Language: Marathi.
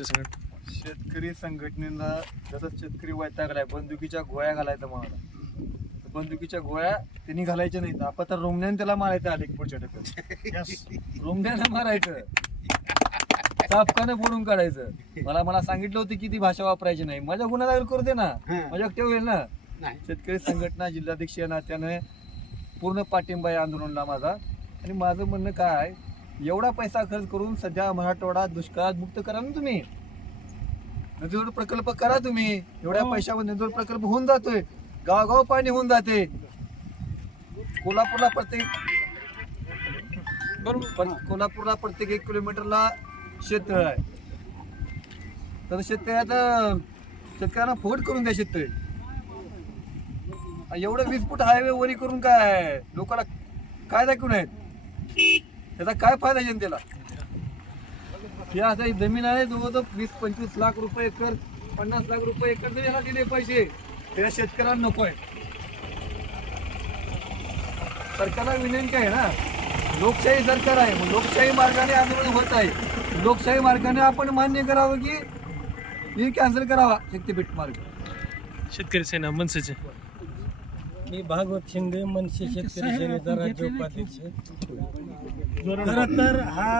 शेतकरी संघटना? शेतकरी संघटनेला जसं शेतकरी वैतागलाय, बंदुकीच्या गोळ्या घालायचं मला, बंदुकीच्या गोळ्या त्यांनी घालायच्या नाहीत. आपण तर रोमण्याने त्याला मारायचं आले पुढच्या टप्प्यात, रोमण्यानं मारायचं, चापकानं फोडून काढायचं. मला सांगितलं होतं की ती भाषा वापरायची नाही. माझ्या गुन्हा दाखल करू दे ना, माझ्या एकट्या होईल ना. शेतकरी संघटना जिल्हाध्यक्ष या नात्यानं पूर्ण पाठिंबा आहे आंदोलनाला माझा. आणि माझं म्हणणं काय, एवढा पैसा खर्च करून सध्या मराठवाडा दुष्काळात मुक्त करा ना तुम्ही. नदीजोड प्रकल्प करा तुम्ही. एवढ्या पैशामध्ये नदीजोड प्रकल्प होऊन जातोय, गावगाव पाणी होऊन जाते. कोल्हापूरला प्रत्येक 1 किलोमीटरला शेततळ आहे. तर शेतकऱ्यांना फुकट करून द्या शेततळे. एवढं 20 फूट हायवे वरी करून काय लोकांना काय दाखवून आहेत, त्याचा काय फायदा जनतेला? हे आता जमीन आहे जवळ 20-25 लाख रुपये एकर, 50 लाख रुपये एकर जरी याला दिले पैसे, त्या शेतकऱ्यांना नको आहे. सरकारला विनंती आहे ना, लोकशाही सरकार आहे, मग लोकशाही मार्गाने आंदोलन होत आहे. लोकशाही मार्गाने आपण मान्य करावं की कॅन्सल करावा शक्तीपीठ मार्ग. शेतकरी सेना मनसेचे मी भागवत शिंदे, मनसे शेतकरी सेनेचा राज्य उपाध्यक्ष. खरं तर हा